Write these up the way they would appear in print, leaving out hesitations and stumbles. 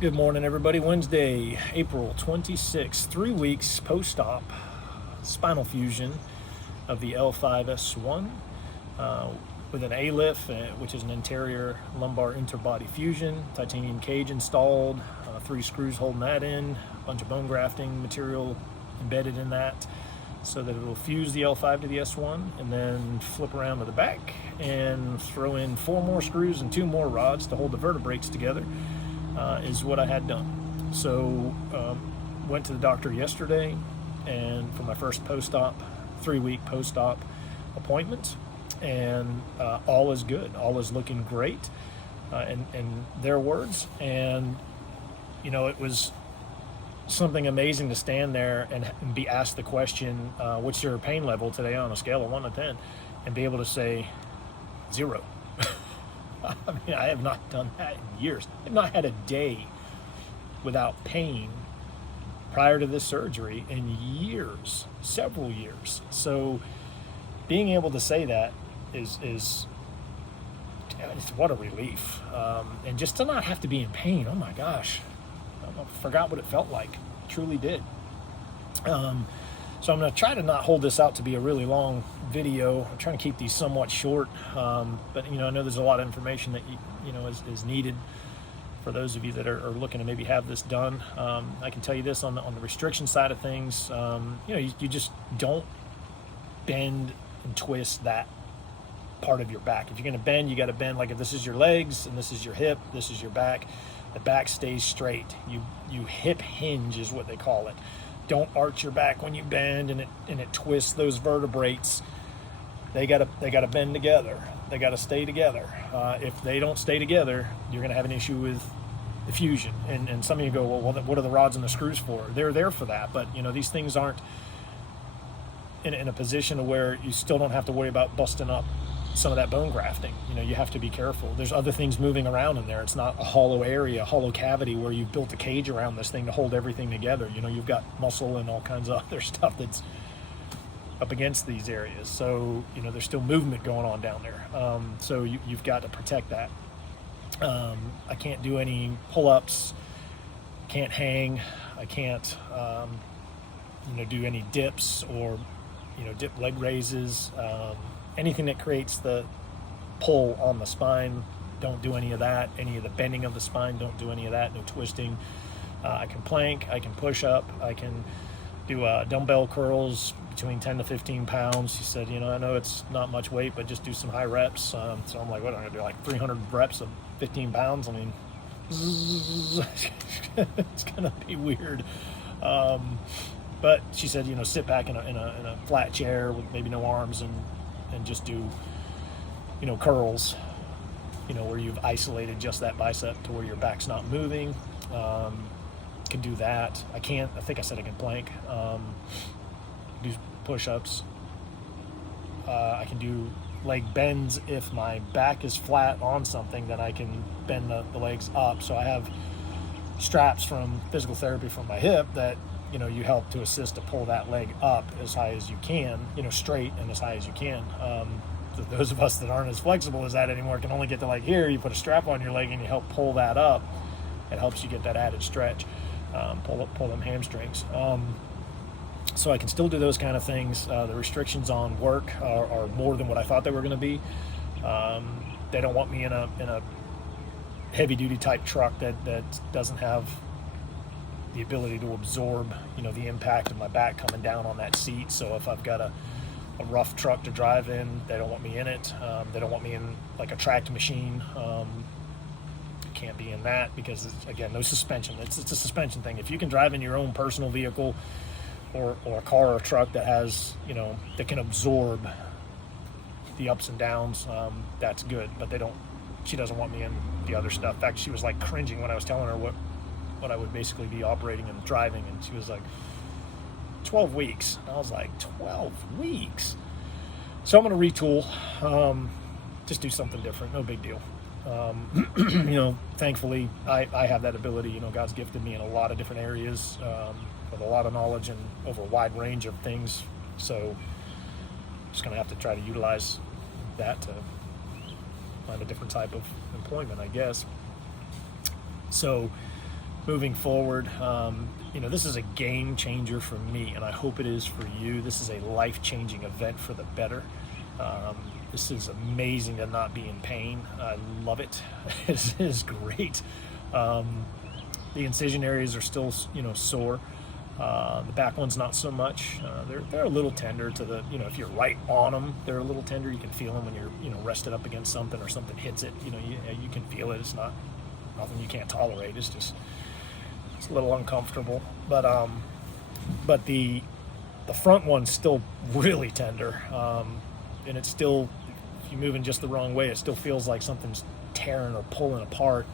Good morning, everybody. Wednesday, April 26th, 3 weeks post-op spinal fusion of the L5-S1 with an ALIF, which is an anterior lumbar interbody fusion, titanium cage installed, 3 screws holding that in, a bunch of bone grafting material embedded in that so that it will fuse the L5 to the S1 and then flip around to the back and throw in 4 more screws and 2 more rods to hold the vertebrae together. Is what I had done. So went to the doctor yesterday and for my first post-op, 3-week post-op appointment, and all is good. All is looking great in their words. And you know, it was something amazing to stand there and be asked the question, what's your pain level today on a scale of 1 to 10, and be able to say 0. I mean, I have not done that in years. I've not had a day without pain prior to this surgery in years, several years. So being able to say that is what a relief. And just to not have to be in pain, oh my gosh, I forgot what it felt like. Truly did. So I'm going to try to not hold this out to be a really long video. I'm trying to keep these somewhat short, but you know, I know there's a lot of information that you know is needed for those of you that are looking to maybe have this done. I can tell you this on the restriction side of things. You know, you just don't bend and twist that part of your back. If you're going to bend, you got to bend. Like if this is your legs and this is your hip, this is your back. The back stays straight. You hip hinge is what they call it. Don't arch your back when you bend and it twists those vertebrae. They gotta bend together. They gotta stay together. If they don't stay together, you're gonna have an issue with the fusion. And some of you go, well, what are the rods and the screws for? They're there for that. But you know, these things aren't in a position where you still don't have to worry about busting up some of that bone grafting. You know, you have to be careful. There's other things moving around in there. It's not a hollow area, a hollow cavity where you've built a cage around this thing to hold everything together. You know, you've got muscle and all kinds of other stuff that's up against these areas. So, you know, there's still movement going on down there. So you've got to protect that. I can't do any pull-ups, can't hang, I can't, you know, do any dips or, you know, dip leg raises. Anything that creates the pull on the spine, don't do any of that. Any of the bending of the spine, don't do any of that. No twisting. I can plank, I can push up, I can do dumbbell curls between 10 to 15 pounds. He said, you know, I know it's not much weight, but just do some high reps. So I'm like, what, I'm gonna do like 300 reps of 15 pounds? I mean, it's gonna be weird. But she said, you know, sit back in a flat chair with maybe no arms and just do, you know, curls, you know, where you've isolated just that bicep to where your back's not moving. Can do that. I think I said I can plank, do push-ups. I can do leg bends. If my back is flat on something, then I can bend the legs up. So I have straps from physical therapy from my hip that, you know, you help to assist to pull that leg up as high as you can, you know, straight and as high as you can. Those of us that aren't as flexible as that anymore can only get to like here. You put a strap on your leg and you help pull that up. It helps you get that added stretch, pull them hamstrings. So I can still do those kind of things. The restrictions on work are more than what I thought they were going to be. They don't want me in a heavy duty type truck that doesn't have the ability to absorb, you know, the impact of my back coming down on that seat. So if I've got a rough truck to drive in, they don't want me in it. They don't want me in like a tracked machine. Can't be in that because it's, again, no suspension. It's a suspension thing. If you can drive in your own personal vehicle or a car or a truck that has, you know, that can absorb the ups and downs, that's good. But she doesn't want me in the other stuff. In fact, she was like cringing when I was telling her what I would basically be operating and driving, and she was like, 12 weeks. And I was like, 12 weeks? So I'm going to retool, just do something different, no big deal. You know, thankfully I have that ability. You know, God's gifted me in a lot of different areas, with a lot of knowledge and over a wide range of things. So just going to have to try to utilize that to find a different type of employment, I guess. So moving forward. You know, this is a game changer for me, and I hope it is for you. This is a life-changing event for the better. This is amazing to not be in pain. I love it. This is great. The incision areas are still, you know, sore. The back one's not so much. They're a little tender to the, you know, if you're right on them, they're a little tender. You can feel them when you're, you know, rested up against something or something hits it. You know, you can feel it. It's not nothing you can't tolerate. It's just, it's a little uncomfortable. But the front one's still really tender, and it's still, if you move in just the wrong way, it still feels like something's tearing or pulling apart.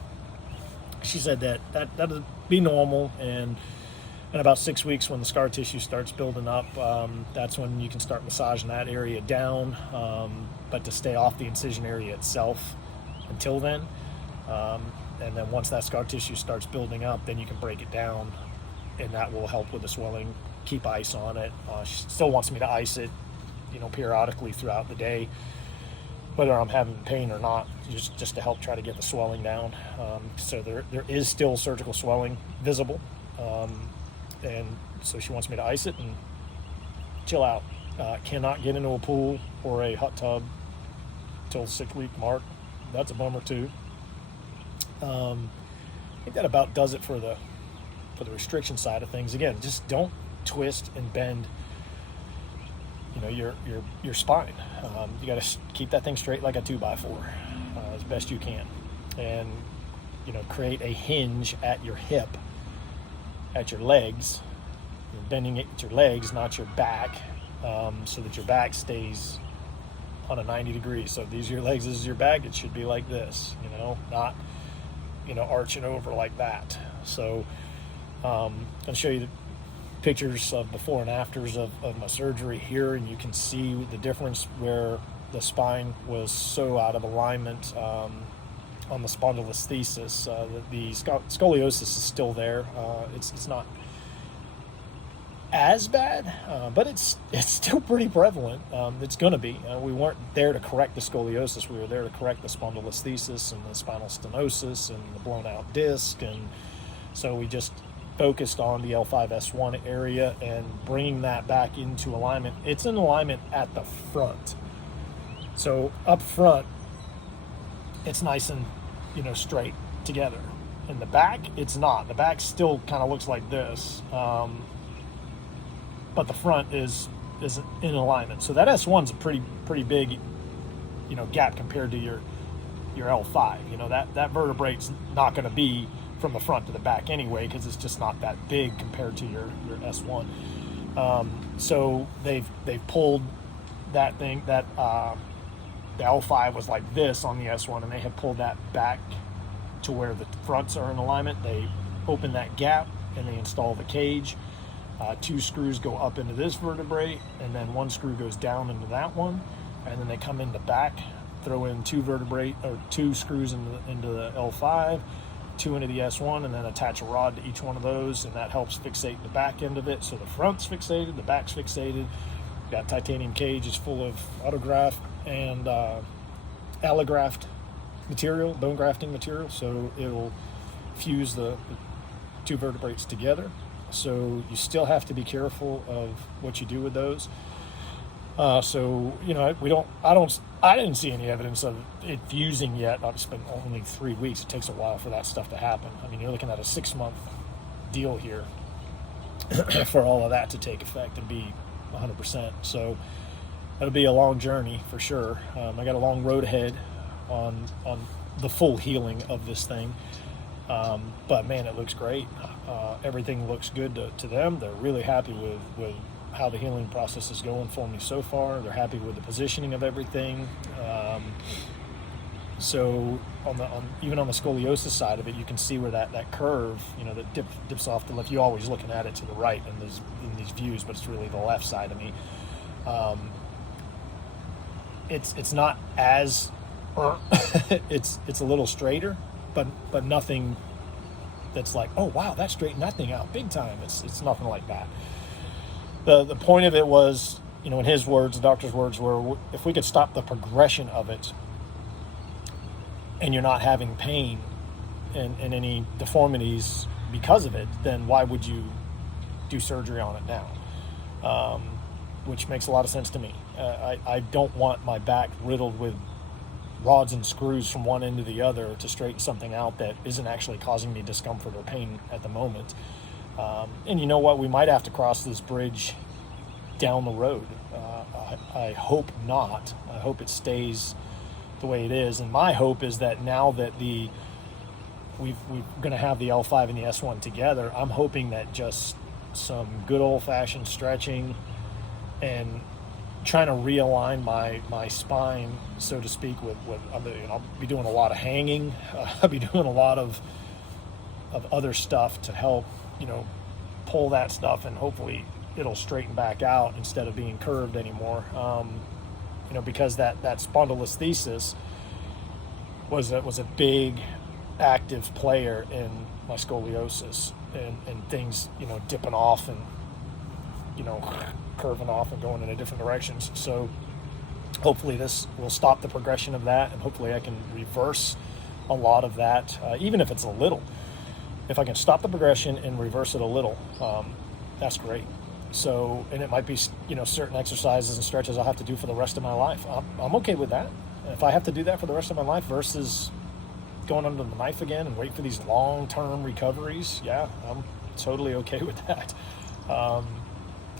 She said that'd be normal, and in about 6 weeks, when the scar tissue starts building up, that's when you can start massaging that area down, but to stay off the incision area itself until then. And then once that scar tissue starts building up, then you can break it down, and that will help with the swelling. Keep ice on it. She still wants me to ice it, you know, periodically throughout the day, whether I'm having pain or not, just to help try to get the swelling down. So there is still surgical swelling visible. And so she wants me to ice it and chill out. Cannot get into a pool or a hot tub till 6 week mark. That's a bummer too. I think that about does it for the restriction side of things. Again, just don't twist and bend, you know, your spine. You got to keep that thing straight like a 2x4 as best you can, and you know, create a hinge at your hip, at your legs. You're bending it at your legs, not your back, so that your back stays on a 90 degrees. So if these are your legs, this is your back, it should be like this, you know, not, you know, arching over like that. So I'll show you the pictures of before and afters of my surgery here, and you can see the difference where the spine was so out of alignment on the spondylolisthesis. The scoliosis is still there. It's not as bad, but it's still pretty prevalent. It's going to be. We weren't there to correct the scoliosis. We were there to correct the spondylolisthesis and the spinal stenosis and the blown out disc, and so we just focused on the L5-S1 area and bringing that back into alignment. It's in alignment at the front. So up front, it's nice and, you know, straight together. In the back, it's not. The back still kind of looks like this, but the front is in alignment. So that S1's a pretty big, you know, gap compared to your L5. You know, that vertebrate's not going to be from the front to the back anyway, because it's just not that big compared to your S1. So they've pulled that thing, that the L5 was like this on the S1, and they have pulled that back to where the fronts are in alignment. They open that gap and they install the cage. 2 screws go up into this vertebrae, and then 1 screw goes down into that one, and then they come in the back, throw in 2 screws into the L5, 2 into the S1, and then attach a rod to each one of those, and that helps fixate the back end of it. So the front's fixated, the back's fixated. Got titanium cage is full of Autograft and Allograft material, bone grafting material, so it'll fuse the 2 vertebrates together. So you still have to be careful of what you do with those. So, you know, I didn't see any evidence of it fusing yet. It's been only 3 weeks. It takes a while for that stuff to happen. I mean, you're looking at a 6-month deal here for all of that to take effect and be 100%. So it'll be a long journey for sure. I got a long road ahead on the full healing of this thing. But man, it looks great. Everything looks good to them. They're really happy with how the healing process is going for me so far. They're happy with the positioning of everything. So even on the scoliosis side of it, you can see where that curve, you know, that dips off the left. You're always looking at it to the right in these views, but it's really the left side of me. It's not as it's a little straighter, but nothing that's like, oh wow, that straightened that thing out big time. It's nothing like that. The point of it was, you know, in his words, the doctor's words were, if we could stop the progression of it and you're not having pain and any deformities because of it, then why would you do surgery on it now? Which makes a lot of sense to me. I don't want my back riddled with rods and screws from one end to the other to straighten something out that isn't actually causing me discomfort or pain at the moment. And you know what? We might have to cross this bridge down the road. I hope not. I hope it stays the way it is. And my hope is that now that we're going to have the L5 and the S1 together, I'm hoping that just some good old-fashioned stretching and trying to realign my spine, so to speak, with I'll be doing a lot of hanging. I'll be doing a lot of other stuff to help, pull that stuff, and hopefully it'll straighten back out instead of being curved anymore. Because that spondylolisthesis was a big active player in my scoliosis and things, dipping off and, curving off and going in different directions. So hopefully this will stop the progression of that, and hopefully I can reverse a lot of that, even if it's a little. If I can stop the progression and reverse it a little, that's great. So, and it might be, certain exercises and stretches I'll have to do for the rest of my life. I'm okay with that. If I have to do that for the rest of my life versus going under the knife again and wait for these long-term recoveries, yeah, I'm totally okay with that.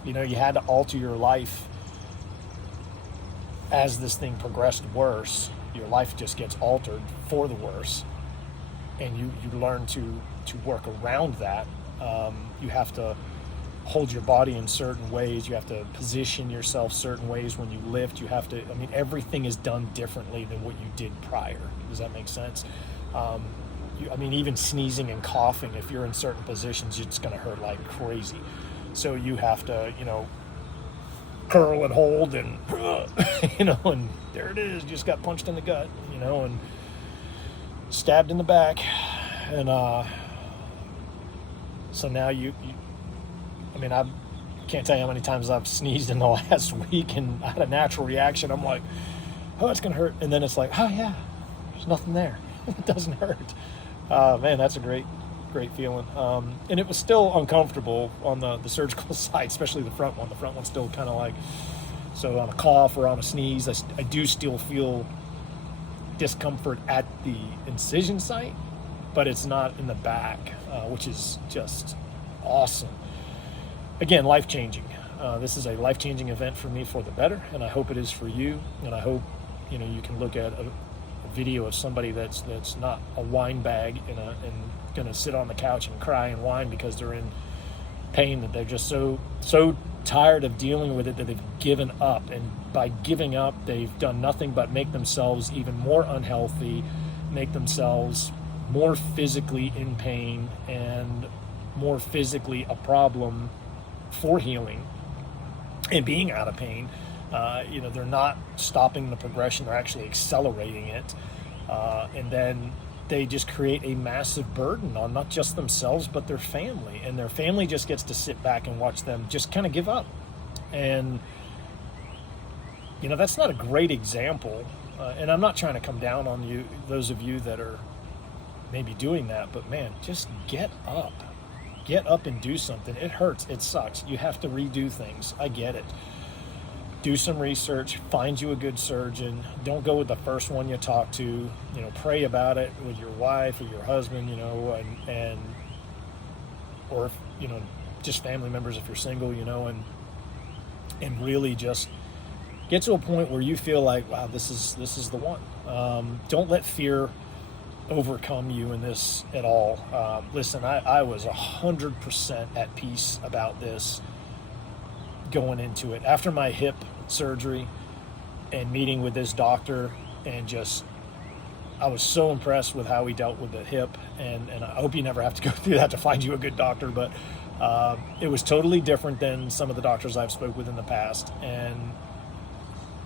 You had to alter your life as this thing progressed worse. Your life just gets altered for the worse, and you learn to work around that. You have to hold your body in certain ways. You have to position yourself certain ways when you lift. You have to, everything is done differently than what you did prior. Does that make sense? Even sneezing and coughing, if you're in certain positions, it's going to hurt like crazy. So you have to, curl and hold and, and there it is. You just got punched in the gut, and stabbed in the back. And so now I can't tell you how many times I've sneezed in the last week and I had a natural reaction. I'm like, oh, it's going to hurt. And then it's like, oh yeah, there's nothing there. It doesn't hurt. Man, that's a great feeling. And it was still uncomfortable on the surgical side, especially the front one. The front one's still kind of like, so on a cough or on a sneeze, I do still feel discomfort at the incision site, but it's not in the back, which is just awesome. Again, life-changing. This is a life-changing event for me for the better, and I hope it is for you. And I hope you can look at a video of somebody that's not a whine bag and gonna sit on the couch and cry and whine because they're in pain, that they're just so tired of dealing with it that they've given up. And by giving up, they've done nothing but make themselves even more unhealthy, make themselves more physically in pain and more physically a problem for healing and being out of pain. They're not stopping the progression, they're actually accelerating it. And then they just create a massive burden on not just themselves, but their family. And their family just gets to sit back and watch them just kind of give up. And, that's not a great example. And I'm not trying to come down on you, those of you that are maybe doing that, but man, just get up. Get up and do something. It hurts. It sucks. You have to redo things. I get it. Do some research. Find you a good surgeon. Don't go with the first one you talk to. Pray about it with your wife or your husband, and or if, just family members if you're single, and really just get to a point where you feel like, wow, this is the one. Don't let fear overcome you in this at all. Listen, I was 100% at peace about this going into it. After my hip surgery and meeting with this doctor, and I was so impressed with how he dealt with the hip, and I hope you never have to go through that to find you a good doctor, but it was totally different than some of the doctors I've spoke with in the past. And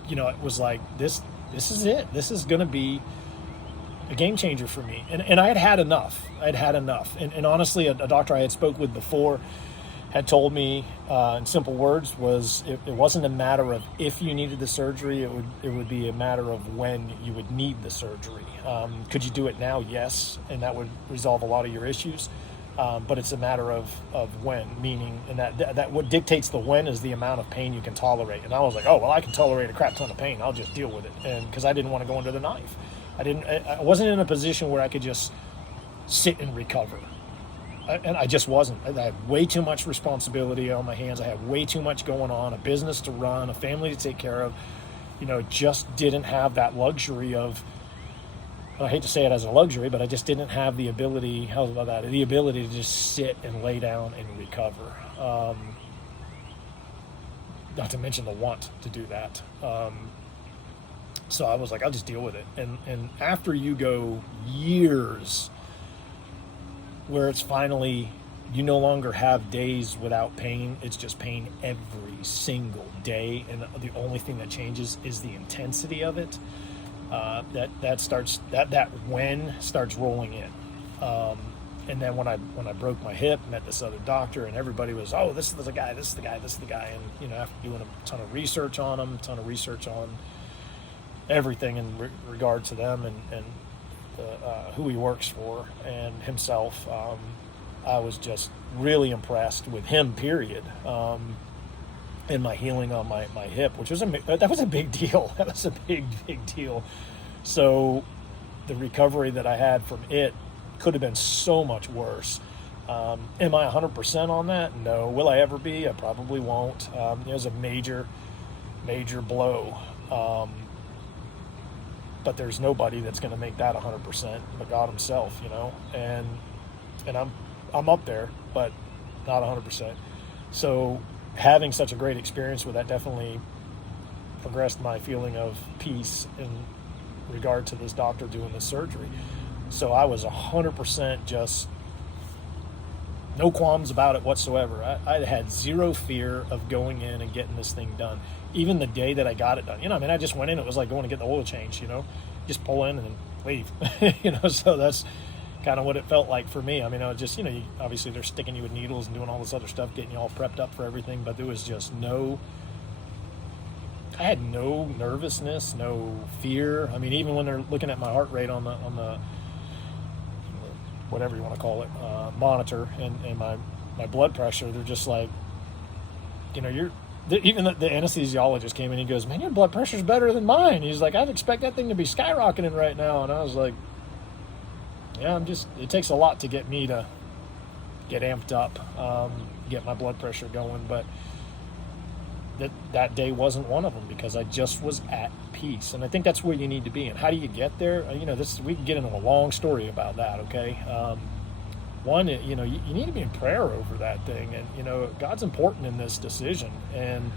it was like, this is it. This is going to be a game changer for me. And I had enough. And honestly, a doctor I had spoke with before had told me in simple words was it wasn't a matter of if you needed the surgery, it would be a matter of when you would need the surgery. Could you do it now? Yes, and that would resolve a lot of your issues. but it's a matter of when, meaning, and that what dictates the when is the amount of pain you can tolerate. And I was like, oh, well, I can tolerate a crap ton of pain. I'll just deal with it. And because I didn't want to go under the knife. I wasn't in a position where I could just sit and recover. And I just wasn't. I had way too much responsibility on my hands. I had way too much going on, a business to run, a family to take care of. Just didn't have that luxury of, I hate to say it as a luxury, but I just didn't have the ability, how's about that, the ability to just sit and lay down and recover. Not to mention the want to do that. So I was like, I'll just deal with it. And after you go years where it's finally, you no longer have days without pain, it's just pain every single day. And the only thing that changes is the intensity of it. That when starts rolling in. And then when I broke my hip, met this other doctor, and everybody was, oh, this is the guy. And, after doing a ton of research on him, a ton of research on everything in regard to them and who he works for and himself, I was just really impressed with him, period. And my healing on my hip, which was that was a big deal. That was a big deal. So the recovery that I had from it could have been so much worse. Am I 100% on that? No. Will I ever be? I probably won't. It was a major blow. But there's nobody that's going to make that 100% but God himself, and I'm up there, but not 100%. So having such a great experience with that definitely progressed my feeling of peace in regard to this doctor doing this surgery. So I was 100% just no qualms about it whatsoever. I had zero fear of going in and getting this thing done. Even the day that I got it done, I just went in, it was like going to get the oil change, just pull in and then leave, so that's kind of what it felt like for me. I mean, I was just, obviously they're sticking you with needles and doing all this other stuff, getting you all prepped up for everything, but there was just I had no nervousness, no fear. I mean, even when they're looking at my heart rate on the whatever you want to call it, monitor and my blood pressure, they're just like, even the anesthesiologist came in, he goes, man, your blood pressure's better than mine. He's like, I'd expect that thing to be skyrocketing right now. And I was like, yeah, it takes a lot to get me to get amped up, get my blood pressure going. But that day wasn't one of them because I just was at peace. And I think that's where you need to be. And how do you get there? We can get into a long story about that, okay? One, you need to be in prayer over that thing. And, God's important in this decision. And,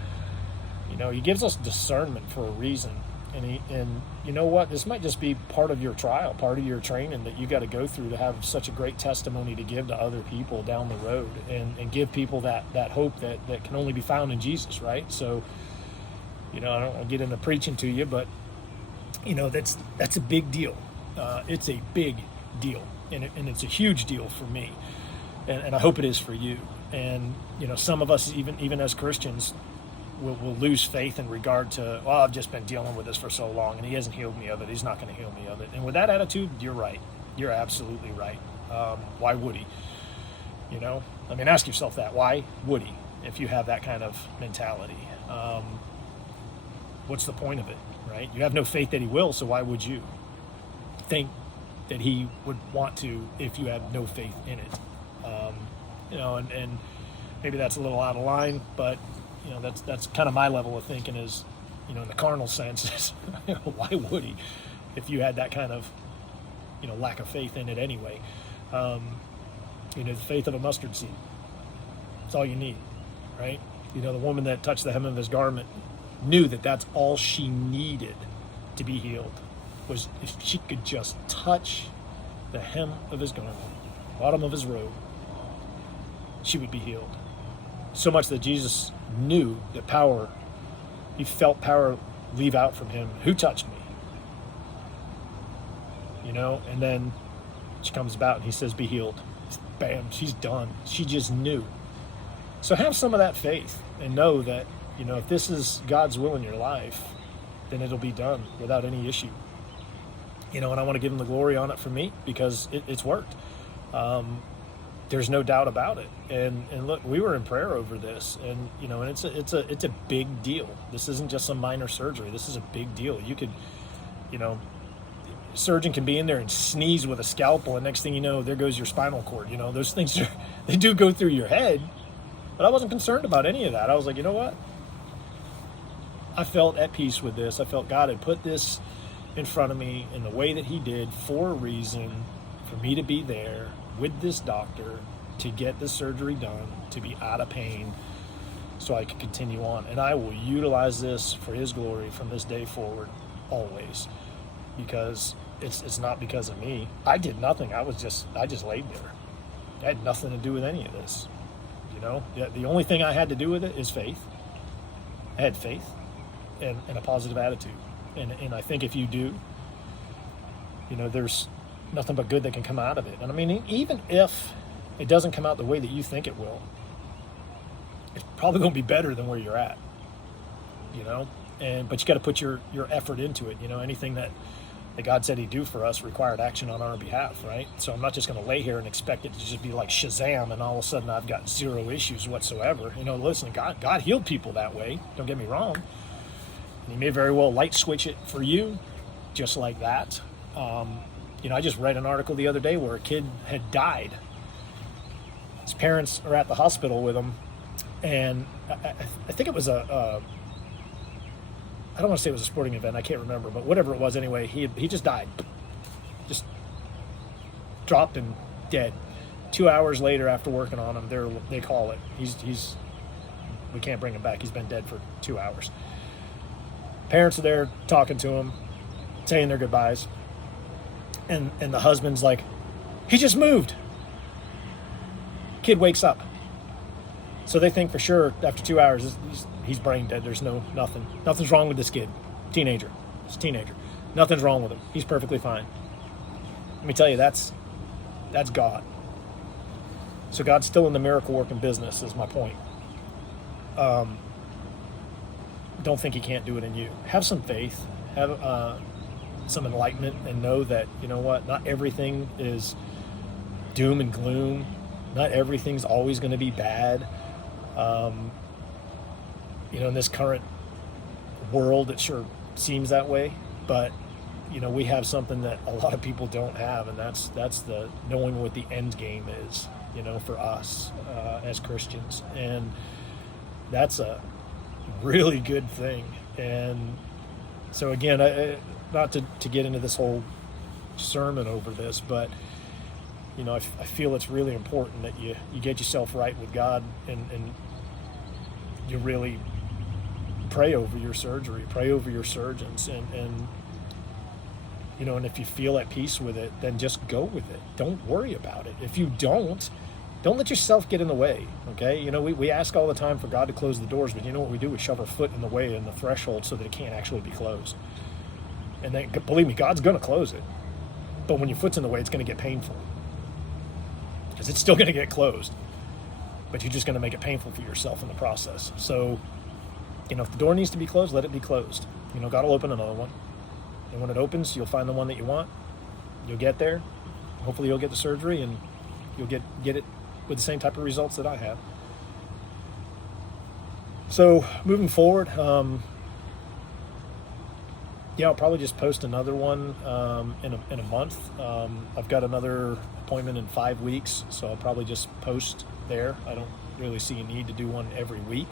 he gives us discernment for a reason. And you know what? This might just be part of your trial, part of your training that you got to go through to have such a great testimony to give to other people down the road and give people that hope that can only be found in Jesus, right? So, I don't want to get into preaching to you, but, that's a big deal. It's a big deal. And it's a huge deal for me, and I hope it is for you. And some of us, even as Christians, will lose faith in regard to, well, I've just been dealing with this for so long, and he hasn't healed me of it. He's not going to heal me of it. And with that attitude, you're right. You're absolutely right. Why would he? Ask yourself that. Why would he? If you have that kind of mentality, what's the point of it, right? You have no faith that he will, so why would you think that he would want to if you have no faith in it? And maybe that's a little out of line, but that's kind of my level of thinking is, in the carnal sense, why would he if you had that kind of, lack of faith in it anyway? The faith of a mustard seed. That's all you need, right? The woman that touched the hem of his garment knew that that's all she needed to be healed, was if she could just touch the hem of his garment, bottom of his robe, she would be healed. So much that Jesus knew that he felt power leave out from him. Who touched me? And then she comes about and he says, be healed. Bam, she's done. She just knew. So have some of that faith and know that, if this is God's will in your life, then it'll be done without any issue. And I want to give him the glory on it for me because it's worked. there's no doubt about it. And look, we were in prayer over this, and and it's a big deal. This isn't just some minor surgery. This is a big deal. You could, surgeon can be in there and sneeze with a scalpel, and next thing you know, there goes your spinal cord. Those things they do go through your head. But I wasn't concerned about any of that. I was like, you know what? I felt at peace with this. I felt God had put this in front of me in the way that he did for a reason, for me to be there with this doctor, to get the surgery done, to be out of pain, so I could continue on. And I will utilize this for his glory from this day forward, always, because it's not because of me. I did nothing. I just laid there. It had nothing to do with any of this. The only thing I had to do with it is faith. I had faith and a positive attitude. And I think if you do, there's nothing but good that can come out of it. And I mean, even if it doesn't come out the way that you think it will, it's probably going to be better than where you're at, but you got to put your effort into it. Anything that God said he'd do for us required action on our behalf, right? So I'm not just going to lay here and expect it to just be like Shazam and all of a sudden I've got zero issues whatsoever. Listen, God healed people that way. Don't get me wrong. And he may very well light switch it for you just like that. I just read an article the other day where a kid had died. His parents are at the hospital with him, and I think it was I don't want to say it was a sporting event, I can't remember, but whatever it was anyway, he just died. Just dropped and dead. 2 hours later after working on him, they call it. We can't bring him back. He's been dead for 2 hours. Parents are there talking to him, saying their goodbyes. And the husband's like, he just moved. Kid wakes up. So they think for sure after 2 hours, he's brain dead. There's nothing's wrong with this kid. Teenager. He's a teenager. Nothing's wrong with him. He's perfectly fine. Let me tell you, that's God. So God's still in the miracle working business is my point. Don't think he can't do it in you. Have some faith. Have some enlightenment, and know that, not everything is doom and gloom. Not everything's always going to be bad. In this current world, it sure seems that way, but we have something that a lot of people don't have, and that's the knowing what the end game is, for us as Christians, and that's a really good thing. And so again, not to get into this whole sermon over this, but I feel it's really important that you get yourself right with God, and you really pray over your surgery, pray over your surgeons, and if you feel at peace with it, then just go with it. Don't worry about it. If you don't let yourself get in the way, okay? We ask all the time for God to close the doors, but what we do is shove our foot in the way in the threshold so that it can't actually be closed. And then, believe me, God's going to close it. But when your foot's in the way, it's going to get painful. Because it's still going to get closed. But you're just going to make it painful for yourself in the process. So, if the door needs to be closed, let it be closed. God will open another one. And when it opens, you'll find the one that you want. You'll get there. Hopefully you'll get the surgery, and you'll get it with the same type of results that I have. So, moving forward, I'll probably just post another one in a month. I've got another appointment in 5 weeks, so I'll probably just post there. I don't really see a need to do one every week,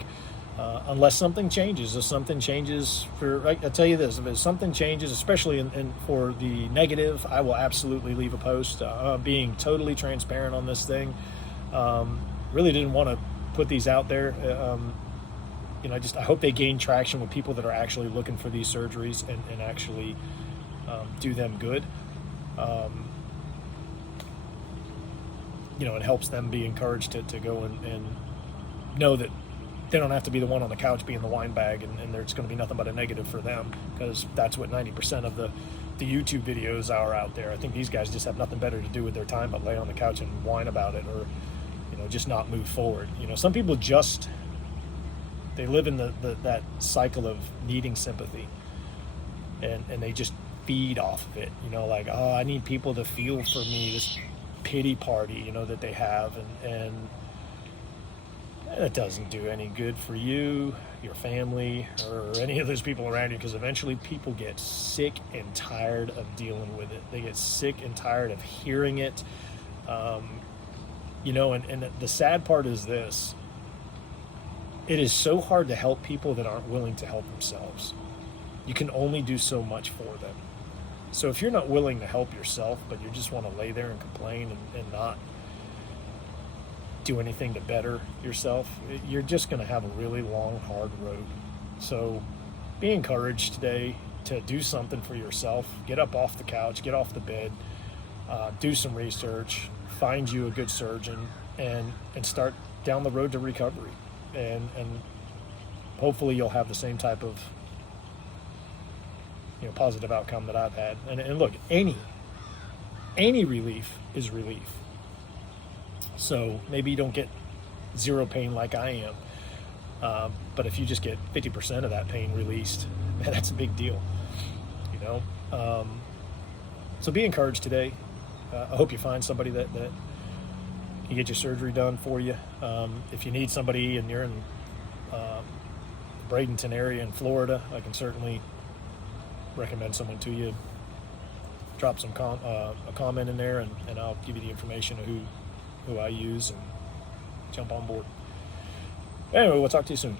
unless something changes. If something changes I'll tell you this, if something changes, especially for the negative, I will absolutely leave a post. Being totally transparent on this thing. Really didn't want to put these out there. I hope they gain traction with people that are actually looking for these surgeries and actually do them good. It helps them be encouraged to go and know that they don't have to be the one on the couch being the wine bag, and there's going to be nothing but a negative for them, because that's what 90% of the YouTube videos are out there. I think these guys just have nothing better to do with their time but lay on the couch and whine about it, or just not move forward. Some people they live in that cycle of needing sympathy, and they just feed off of it. I need people to feel for me. pity party, you know, that they have, and it doesn't do any good for you, your family, or any of those people around you, because eventually people get sick and tired of dealing with it. They get sick and tired of hearing it. You know, and the sad part is this: it is so hard to help people that aren't willing to help themselves. You can only do so much for them. So if you're not willing to help yourself, but you just want to lay there and complain and not do anything to better yourself, you're just going to have a really long, hard road. So be encouraged today to do something for yourself. Get up off the couch, get off the bed, do some research, find you a good surgeon, and start down the road to recovery. And hopefully you'll have the same type of, you know, positive outcome that I've had. And look, any relief is relief. So maybe you don't get zero pain like I am, but if you just get 50% of that pain released, man, that's a big deal, you know. So be encouraged today. I hope you find somebody that can get your surgery done for you. If you need somebody and you're in the Bradenton area in Florida, I can certainly recommend someone to you. Drop some a comment in there, and I'll give you the information of who I use, and jump on board. Anyway, we'll talk to you soon.